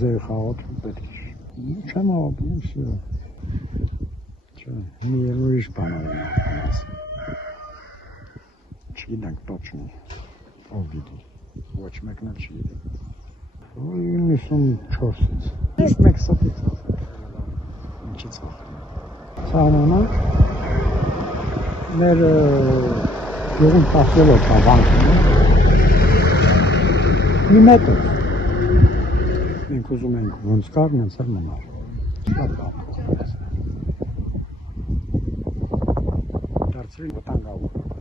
ձեր խաղոթում պետք է։ Չեմ ապրում սիրո։ Չէ, մի ուրիշ բան եմ։ Չգիտենք точно, ով գիտի։ Ոչ մեկն էլ չգիտի։ 94-ից։ Ես մեկ սոթից ինչից խախտում։ Սահմանանք մեր գյուղում տասելով բանքն մի մետր մենք ուզում ենք ոնց կար նենց էլ մնար շատ բապ դարձրին վտանգավոր